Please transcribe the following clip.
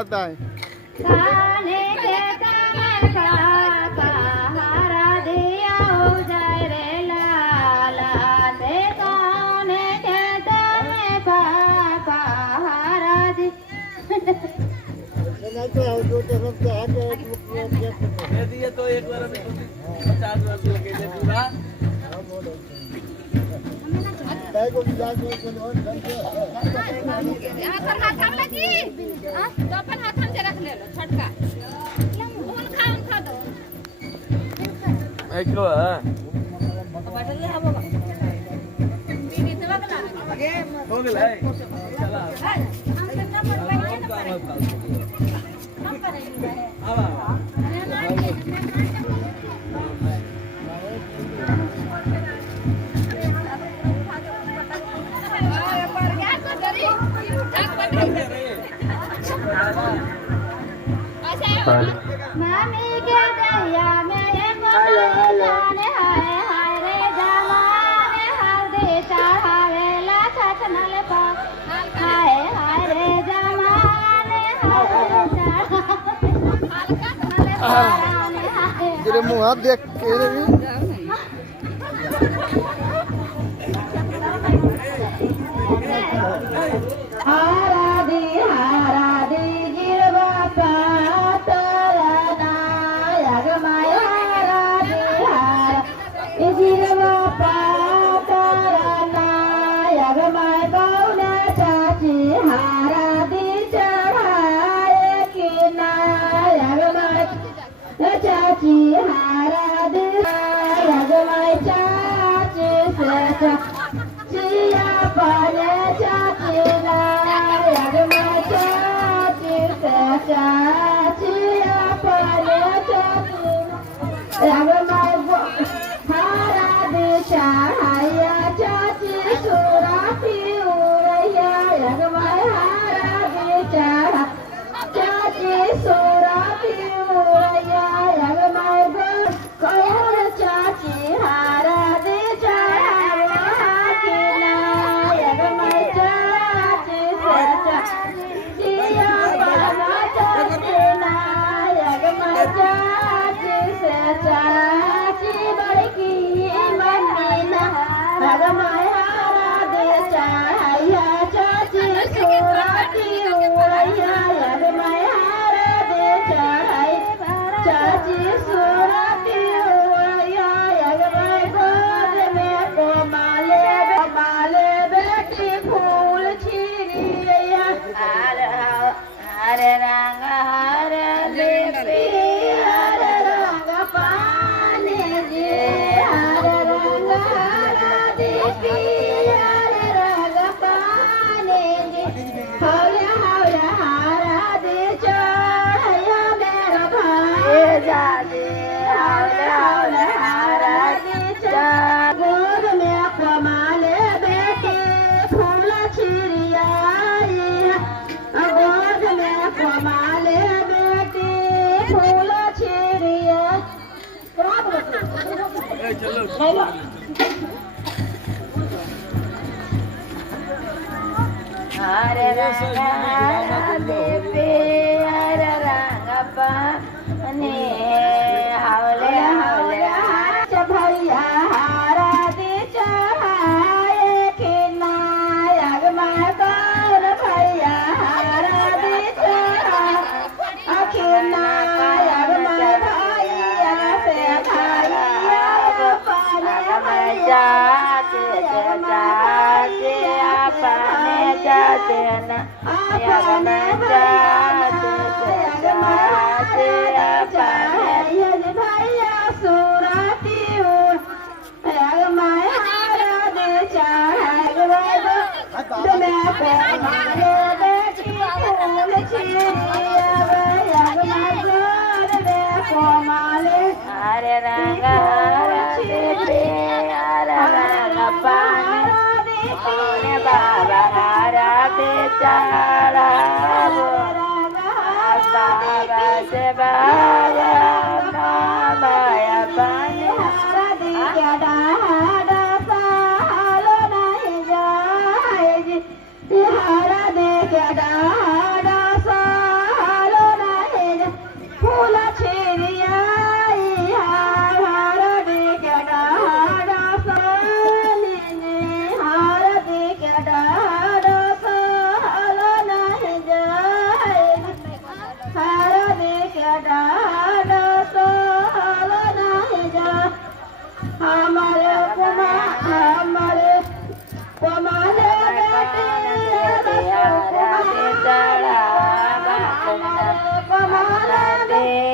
बताए काने के कमर का हारा दिया हो जाए रे लाला ते काने के दमे का हारा दी दे दिए तो एक बार में 50 वर्ष लगे थे पूरा हाथ लगी तो अपन हाथ से रख ले लो छटका उन खा दो एक किलो है बटल ले हबो बीबी से बगला हो गया चला मामी के दैया में एक जाने हाय हाय रे जमाने हल्दी चढ़ावेला छछनल पा हाय हाय रे जमाने हल्दी चढ़ावेला तेरे मुंह हाथ देख के रे हारा दी गिरवा पा तोरा नायक माया हारा दी गिरवा पा तोरा नायक माय गौना चाची हारा दी चढ़ाए कि नायक माय चाची हारा दी नायक माय चाची से चिया पाले चाची नायक माय चाची से चिया पाले चाची नायक माय हारा दी चढ़ाया चाची सुरा पिउरैया नायक माय हारा दी चढ़ा चाची सुरा पिउरैया नायक माय कौन चाची हारा दी चढ़ाया कि नायक माय चाची से चिया पाला चाची नायक माय चाची से चाची बड़की मन्नी नायक माय हारा दी चढ़ाया चाची सुरा पिउरैया नायक माय हारा दी चढ़ाई चाची सुरा पिउरैया नायक माय गोद में कोमाले बेटी फूल छिरिया हरे रंग हरे लिपि हरे रंग पानी जी हरे रंग हरे लिपि हरे रंग पानी जी हौले हौले हारा दे चढ़ैया मेरा भाई जादे हौले हौले हारा दे चढ़ गोद में कमाले बेटी फूल छिरिया गोद में कमाले बेटी फूल छिरिया चलो हरे रंग लिपि हरे रंग पानी हौले हौले हाथ भैया हारा दी चढ़ाए कि नायक माय गौर भैया हारा दी चढ़ाए कि नायक माय भैया से भैया पाने भैया चाचे अपने जाते न अपने जाते अपने भैया सुरा पिउर माय हारा दे चढ़ाए तुम्हें पे मारे बेटी फूल छिरिया भैया माय गोद में कोमाले हरे रंग हरे लिपि हरे रंग पानी ओने बाबा हारा दे चढ़ाबो बाबा से बाबा माया पानी हारा दी डाढ़ा सालो नहीं जाए जी हारा दे डाढ़ा છે